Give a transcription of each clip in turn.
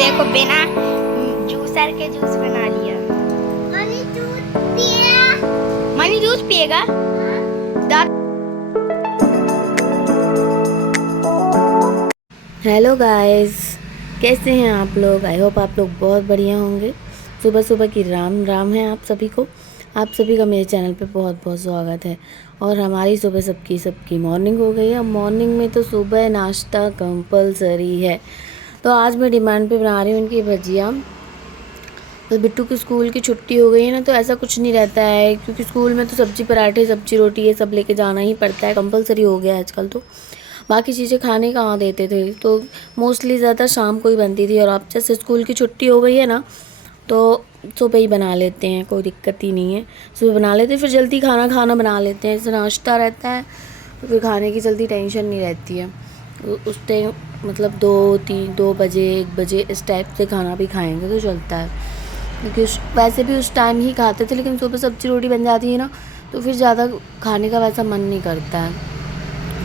देखो बिना जूसर के जूस बना लिया। मनी जूस पिएगा। हेलो गाइस, कैसे हैं आप लोग? आई होप आप लोग बहुत बढ़िया होंगे। सुबह सुबह की राम राम है आप सभी को। आप सभी का मेरे चैनल पे बहुत बहुत स्वागत है। और हमारी सुबह सबकी मॉर्निंग हो गई है। मॉर्निंग में तो सुबह नाश्ता कंपलसरी है। तो आज मैं डिमांड पे बना रही हूँ उनकी भजिया। तो बिट्टू की स्कूल की छुट्टी हो गई है ना, तो ऐसा कुछ नहीं रहता है, क्योंकि स्कूल में तो सब्जी पराठे सब्जी रोटी ये सब लेके जाना ही पड़ता है, कंपलसरी हो गया है आजकल। तो बाकी चीज़ें खाने कहाँ देते थे, तो मोस्टली ज़्यादा शाम को ही बनती थी। और अब जैसे स्कूल की छुट्टी हो गई है ना, तो सुबह ही बना लेते हैं, कोई दिक्कत ही नहीं है। सुबह बना लेते हैं, फिर जल्दी खाना बना लेते हैं। जैसे नाश्ता रहता है तो फिर खाने की जल्दी टेंशन नहीं रहती है। उस टाइम मतलब 2 बजे 1 बजे इस टाइप से खाना भी खाएंगे तो चलता है, क्योंकि वैसे भी उस टाइम ही खाते थे। लेकिन सुबह सब्जी रोटी बन जाती है ना, तो फिर ज़्यादा खाने का वैसा मन नहीं करता है।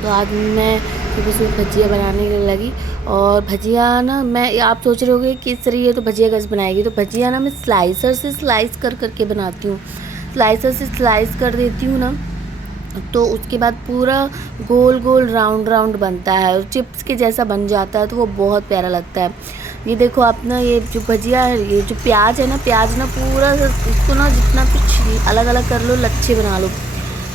तो आज मैं सुबह भजिया बनाने लगी। और भजिया ना, मैं आप सोच रहे होंगे किस तरह ये तो भजिया कैसे बनाएगी। तो भजिया ना मैं स्लाइसर से स्लाइस कर बनाती हूँ। स्लाइसर से स्लाइस कर देती हूँ ना, तो उसके बाद पूरा गोल गोल राउंड बनता है और चिप्स के जैसा बन जाता है, तो वो बहुत प्यारा लगता है। ये देखो आप ना, ये जो भजिया है, ये जो प्याज है ना, प्याज ना पूरा इसको ना जितना कुछ अलग अलग कर लो, लच्छे बना लो।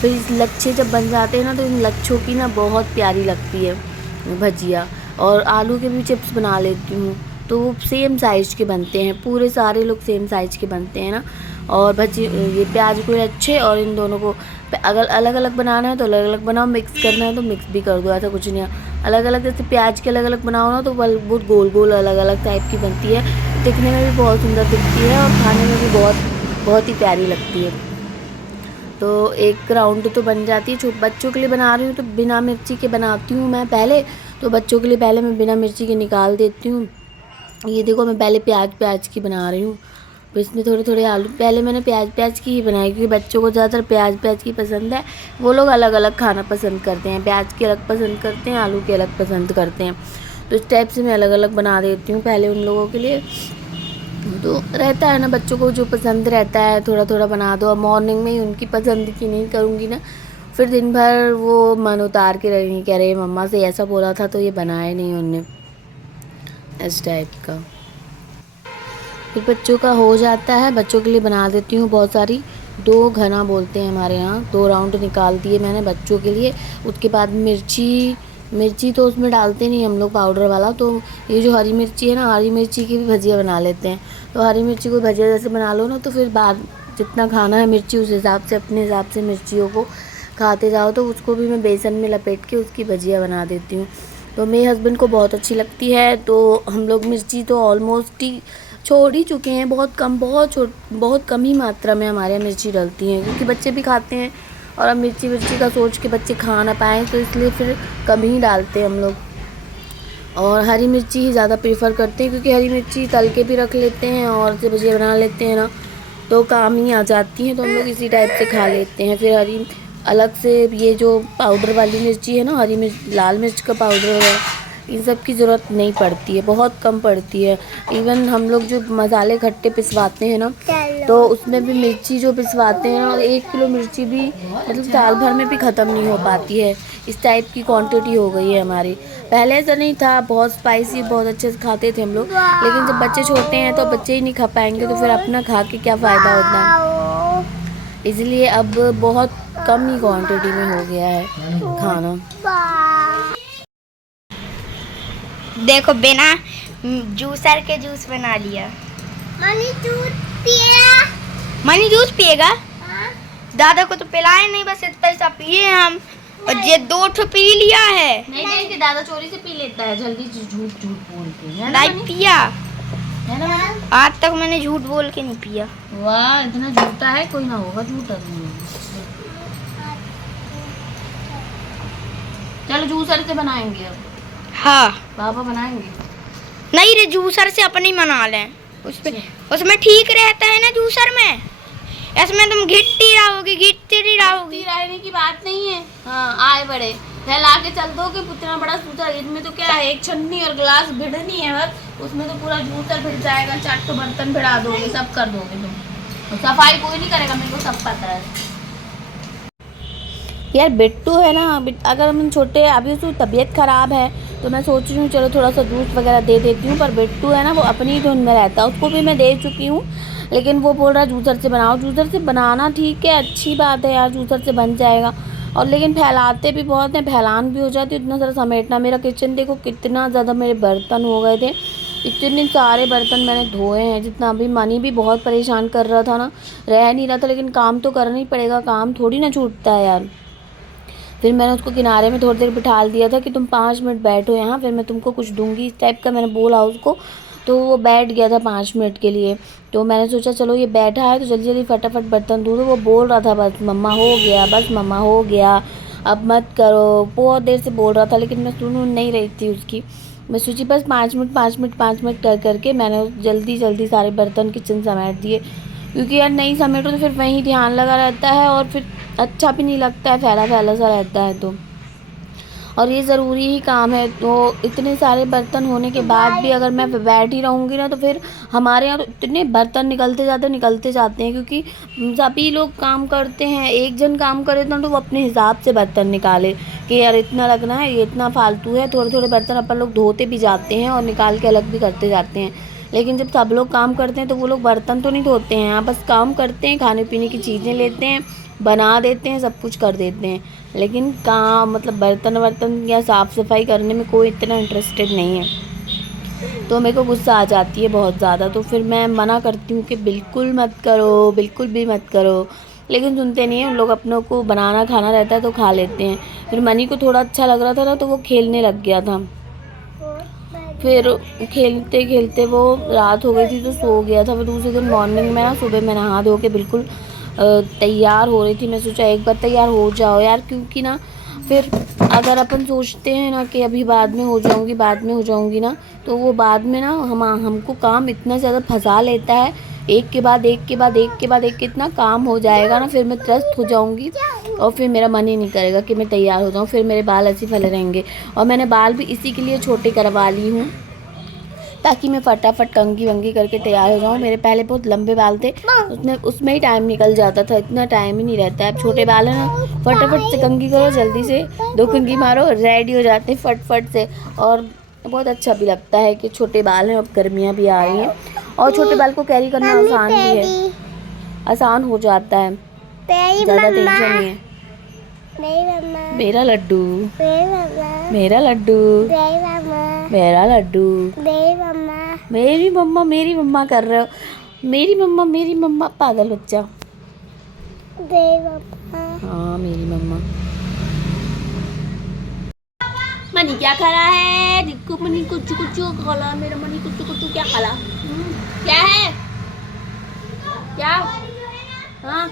फिर इस लच्छे जब बन जाते हैं ना, तो इन लच्छों की ना बहुत प्यारी लगती है भजिया। और आलू के भी चिप्स बना लेती हूँ, तो वो सेम साइज़ के बनते हैं, पूरे सारे लोग सेम साइज़ के बनते हैं ना। और ये प्याज को अच्छे, और इन दोनों को अगर अलग अलग बनाना है तो अलग अलग बनाओ, मिक्स करना है तो मिक्स भी कर दो, ऐसा कुछ नहीं है। अलग अलग जैसे प्याज के अलग अलग बनाओ ना, तो बहुत गोल गोल अलग अलग टाइप की बनती है। दिखने में भी बहुत सुंदर दिखती है और खाने में भी बहुत ही प्यारी लगती है। तो एक राउंड तो बन जाती है। बच्चों के लिए बना रही हूँ तो बिना मिर्ची के बनाती हूँ मैं पहले। तो बच्चों के लिए पहले मैं बिना मिर्ची के निकाल देती हूँ। ये देखो मैं पहले प्याज की बना रही हूँ। तो इसमें थोड़े थोड़े आलू, पहले मैंने प्याज की ही बनाई, क्योंकि बच्चों को ज़्यादातर प्याज की पसंद है। वो लोग अलग अलग खाना पसंद करते हैं, प्याज की अलग पसंद करते हैं, आलू की अलग पसंद करते हैं। तो इस टाइप से मैं अलग अलग बना देती हूँ पहले उन लोगों के लिए। तो रहता है ना, बच्चों को जो पसंद रहता है थोड़ा थोड़ा बना दो। और मॉर्निंग में ही उनकी पसंद की नहीं करूँगी ना, फिर दिन भर वो मन उतार के रहेंगे, कह रहे मम्मा से ऐसा बोला था तो ये बनाया नहीं उनने, इस टाइप का। फिर बच्चों का हो जाता है, बच्चों के लिए बना देती हूँ बहुत सारी। 2 घना बोलते हैं हमारे यहाँ, 2 राउंड निकाल दिए मैंने बच्चों के लिए। उसके बाद मिर्ची तो उसमें डालते नहीं हम लोग पाउडर वाला। तो ये जो हरी मिर्ची है ना, हरी मिर्ची की भी भजिया बना लेते हैं। तो हरी मिर्ची को भजिया जैसे बना लो ना, तो फिर बाद जितना खाना है मिर्ची, उस हिसाब से अपने हिसाब से मिर्चियों को खाते जाओ। तो उसको भी मैं बेसन में लपेट के उसकी भजिया बना देती हूँ। तो मेरे हस्बैंड को बहुत अच्छी लगती है। तो हम लोग मिर्ची तो ऑलमोस्ट ही छोड़ ही चुके हैं, बहुत कम ही मात्रा में हमारे यहाँ मिर्ची डलती हैं, क्योंकि बच्चे भी खाते हैं। और अब मिर्ची का सोच के बच्चे खा ना पाएँ, तो इसलिए फिर कम ही डालते हैं हम लोग। और हरी मिर्ची ही ज़्यादा प्रेफर करते हैं, क्योंकि हरी मिर्ची तल के भी रख लेते हैं और से भजिया बना लेते हैं ना, तो काम ही आ जाती हैं। तो हम लोग इसी टाइप से खा लेते हैं। फिर हरी अलग से ये जो पाउडर वाली मिर्ची है ना, हरी मिर्च, लाल मिर्च का पाउडर है, इन सब की ज़रूरत नहीं पड़ती है, बहुत कम पड़ती है। इवन हम लोग जो मसाले खट्टे पिसवाते हैं ना, तो उसमें भी मिर्ची जो पिसवाते हैं ना, 1 किलो मिर्ची भी मतलब साल भर में भी ख़त्म नहीं हो पाती है। इस टाइप की क्वांटिटी हो गई है हमारी। पहले ऐसा नहीं था, बहुत स्पाइसी बहुत अच्छे से खाते थे हम लोग। लेकिन जब बच्चे छोटे हैं तो बच्चे ही नहीं खा पाएंगे, तो फिर अपना खा के क्या फ़ायदा होता है। इसलिए अब बहुत कम ही क्वांटिटी में हो गया है खाना। देखो बिना जूसर के जूस बना लिया। मनी जूस पिएगा। दादा को तो पिलाए नहीं, बस इतना सा पिए हम। और ये 2 ठो पी लिया है। नहीं कि दादा चोरी से पी लेता है, जल्दी झूठ बोल के। नहीं पिया, है ना मैडम? आज तक मैंने झूठ बोल के नहीं पिया। वाह, इतना झूठा है, कोई ना होगा झूठा। चलो जूसर से बनाएंगे अब। हाँ पापा बनाएंगे। नहीं रे, जूसर से अपने ही मना लें। उसमें ठीक रहता है ना जूसर में। इसमें तुम घिट्टी रहोगी। रहने की बात नहीं है। हाँ, आए बड़े फैला के चल दो कि इतना बड़ा जूसर, इसमें तो क्या है, एक छन्नी और गिलास भिड़नी है बस, उसमें तो पूरा जूसर भिड़ जाएगा, 4 बर्तन भिड़ा दोगे, सब कर दोगे तुम। तो सफाई कोई नहीं करेगा, मेरे को सब पता है। यार बिट्टू है ना, अगर हम छोटे, अभी उसकी तबीयत ख़राब है तो मैं सोच रही हूँ चलो थोड़ा सा जूस वगैरह दे देती हूँ, पर बिट्टू है ना वो अपनी ही धुन में रहता है, उसको भी मैं दे चुकी हूँ, लेकिन वो बोल रहा है जूसर से बनाओ। जूसर से बनाना ठीक है, अच्छी बात है यार, जूसर से बन जाएगा, और लेकिन फैलाते भी बहुत हैं, फैलान भी हो जाती है, इतना सारा समेटना। मेरा किचन देखो कितना ज़्यादा मेरे बर्तन हो गए थे, इतने सारे बर्तन मैंने धोए हैं, जितना अभी मनी भी बहुत परेशान कर रहा था ना, रह नहीं रहा था, लेकिन काम तो करना ही पड़ेगा, काम थोड़ी ना छूटता है यार। फिर मैंने उसको किनारे में थोड़ी देर बिठाल दिया था कि तुम 5 मिनट बैठो यहाँ, फिर मैं तुमको कुछ दूंगी, इस टाइप का मैंने बोला उसको, तो वो बैठ गया था 5 मिनट के लिए। तो मैंने सोचा चलो ये बैठा है तो जल्दी जल्दी फटाफट बर्तन धो दो। वो बोल रहा था बस मम्मा हो गया, बस मम्मा हो गया, अब मत करो, बहुत देर से बोल रहा था, लेकिन मैं सुन नहीं रही थी उसकी। मैं सोची बस 5 मिनट 5 मिनट 5 मिनट कर करके मैंने जल्दी जल्दी सारे बर्तन किचन समेट दिए, क्योंकि यार नहीं समेटो तो फिर वहीं ध्यान लगा रहता है और फिर अच्छा भी नहीं लगता है, फैला फैला सा रहता है तो। और ये ज़रूरी ही काम है, तो इतने सारे बर्तन होने के बाद भी अगर मैं बैठ ही रहूँगी ना तो फिर हमारे यहाँ तो इतने बर्तन निकलते जाते हैं, क्योंकि सभी लोग काम करते हैं। एक जन काम करे ना तो वो अपने हिसाब से बर्तन निकाले कि यार इतना लगना है, ये इतना फालतू है, थोड़े थोड़े बर्तन अपन लोग धोते भी जाते हैं और निकाल के अलग भी करते जाते हैं। लेकिन जब सब लोग काम करते हैं तो वो लोग बर्तन तो नहीं धोते हैं, यहाँ बस काम करते हैं, खाने पीने की चीज़ें लेते हैं, बना देते हैं, सब कुछ कर देते हैं, लेकिन काम मतलब बर्तन वर्तन या साफ़ सफाई करने में कोई इतना इंटरेस्टेड नहीं है। तो मेरे को गुस्सा आ जाती है बहुत ज़्यादा, तो फिर मैं मना करती हूँ कि बिल्कुल मत करो, बिल्कुल भी मत करो, लेकिन सुनते नहीं हैं उन लोग, अपनों को बनाना खाना रहता है तो खा लेते हैं। फिर मनी को थोड़ा अच्छा लग रहा था ना तो वो खेलने लग गया था, फिर खेलते खेलते वो रात हो गई थी तो सो गया था। फिर दूसरे दिन मॉर्निंग में ना सुबह मैं नहा धो के बिल्कुल तैयार हो रही थी, मैं सोचा एक बार तैयार हो जाओ यार, क्योंकि ना फिर अगर अपन सोचते हैं ना कि अभी बाद में हो जाऊंगी ना, तो वो बाद में ना हमको काम इतना ज़्यादा फंसा लेता है, एक के बाद एक कितना काम हो जाएगा ना, फिर मैं त्रस्त हो जाऊंगी और फिर मेरा मन ही नहीं करेगा कि मैं तैयार हो जाऊँ, फिर मेरे बाल ऐसे फैले रहेंगे। और मैंने बाल भी इसी के लिए छोटे करवा ली हूँ ताकि मैं फटाफट कंघी वंगी करके तैयार हो जाऊँ। मेरे पहले बहुत लंबे बाल थे, उसमें ही टाइम निकल जाता था, इतना टाइम ही नहीं रहता है। अब छोटे बाल है ना, फटाफट से कंघी करो, जल्दी से 2 कंघी मारो, रेडी हो जाते हैं फटफट से, और बहुत अच्छा भी लगता है कि छोटे बाल हैं। अब गर्मियाँ भी आ रही हैं और छोटे बाल को कैरी करना आसान भी है, आसान हो जाता है, ज़्यादा टेंशन नहीं है। मेरा लड्डू, मेरा लड्डू, मेरा लड्डू, मेरी मम्मा कर रहे हो, मेरी मम्मा पागल बच्चा, हाँ मेरी मम्मा। मनी क्या खा रहा है? देखो मनी कुछ खा रहा, मेरा मनी कुछ क्या खा रहा? क्या है क्या? हाँ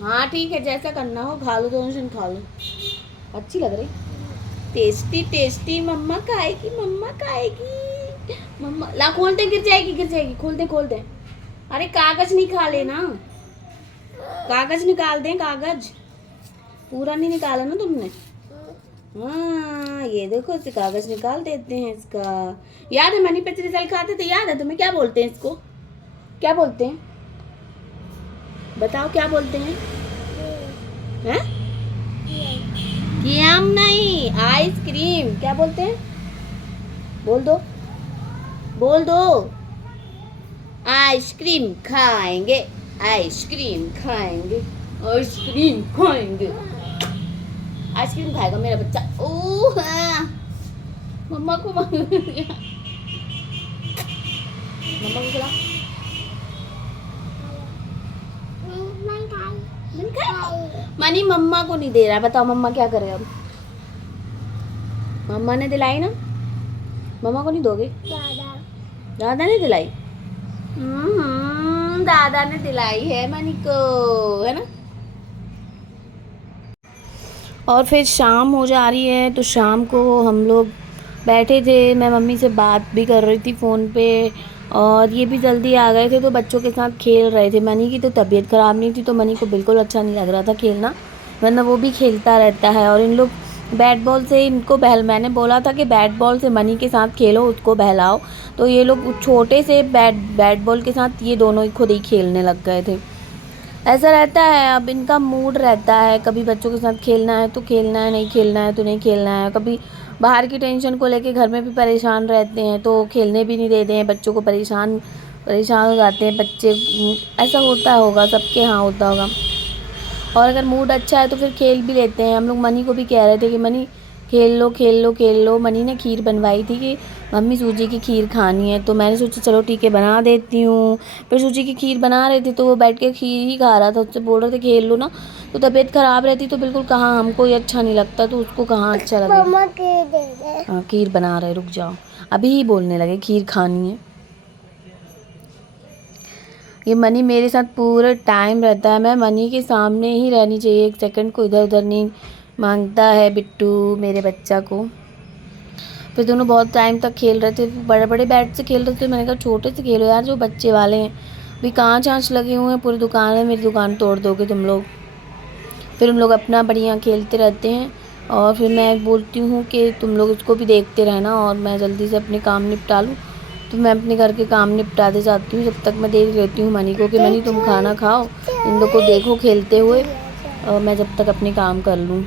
हाँ ठीक है, जैसा करना हो खा लो, दोनों खा लो, अच्छी लग रही, टेस्टी टेस्टी। मम्मा खाएगी मम्मा, ला खोलते, गिर जाएगी, खोल दे। अरे कागज नहीं खा लेना, कागज निकाल दें, कागज पूरा नहीं निकाला ना तुमने। हाँ ये देखो, इसे कागज निकाल देते हैं इसका। याद है मनी पिछले साल खाते थे, याद है तुम्हें? क्या बोलते हैं इसको, क्या बोलते हैं बताओ, क्या बोलते हैं? यम नहीं, आइसक्रीम। क्या बोलते हैं? बोल दो। आइसक्रीम खाएंगे, आइसक्रीम खाएंगे, आइसक्रीम खाएंगे। आइसक्रीम खाएगा मेरा बच्चा। ओह हाँ, मम्मा को खिला। मनी मम्मा को नहीं दे रहा, बताओ मम्मा क्या करे अब? मम्मा ने दिलाई ना, मम्मा को नहीं दोगे? दादा ने दिलाई, दादा ने दिलाई है मनी को, है ना। और फिर शाम हो जा रही है, तो शाम को हम लोग बैठे थे, मैं मम्मी से बात भी कर रही थी फ़ोन पे, और ये भी जल्दी आ गए थे तो बच्चों के साथ खेल रहे थे। मनी की तो तबीयत ख़राब नहीं थी तो मनी को बिल्कुल अच्छा नहीं लग रहा था खेलना, वरना वो भी खेलता रहता है। और इन लोग बैट बॉल से इनको मैंने बोला था कि बैट बॉल से मनी के साथ खेलो, उसको बहलाओ, तो ये लोग छोटे से बैट बॉल के साथ ये दोनों ही खुद ही खेलने लग गए थे। ऐसा रहता है, अब इनका मूड रहता है, कभी बच्चों के साथ खेलना है तो खेलना है, नहीं खेलना है तो नहीं खेलना है। कभी बाहर की टेंशन को लेके घर में भी परेशान रहते हैं तो खेलने भी नहीं देते हैं, बच्चों को परेशान हो जाते हैं बच्चे। ऐसा होता होगा, सबके यहाँ होता होगा। और अगर मूड अच्छा है तो फिर खेल भी लेते हैं। हम लोग मनी को भी कह रहे थे कि मनी खेल लो खेल लो खेल लो। मनी ने खीर बनवाई थी कि मम्मी सूजी की खीर खानी है, तो मैंने सोचा चलो ठीक है बना देती हूँ। फिर सूजी की खीर बना रहे थे तो वो बैठ के खीर ही खा रहा था, उससे बोल रहे थे खेल लो ना, तो तबीयत ख़राब रहती तो बिल्कुल कहाँ, हमको ये अच्छा नहीं लगता तो उसको कहाँ अच्छा लगे। हाँ खीर बना रहे, रुक जाओ, अभी ही बोलने लगे खीर खानी है। ये मनी मेरे साथ पूरे टाइम रहता है, मैं मनी के सामने ही रहनी चाहिए, एक सेकंड को इधर उधर नहीं मांगता है बिट्टू मेरे बच्चा को। फिर दोनों बहुत टाइम तक खेल रहे थे, बड़े बड़े बैट से खेल रहे थे। मैंने कहा छोटे से खेलो यार, जो बच्चे वाले हैं, अभी कांच आँच लगे हुए हैं, पूरी दुकान है, मेरी दुकान तोड़ दोगे तुम लोग। फिर हम लोग अपना बढ़िया खेलते रहते हैं और फिर मैं बोलती हूँ कि तुम लोग इसको भी देखते रहना और मैं जल्दी से अपने काम निपटा लूँ। तो मैं अपने घर के काम निपटाते जाती हूँ, जब तक मैं देख लेती हूँ मनी को कि मनी तुम खाना खाओ, इन लोग को देखो खेलते हुए, और मैं जब तक अपने काम कर लूँ।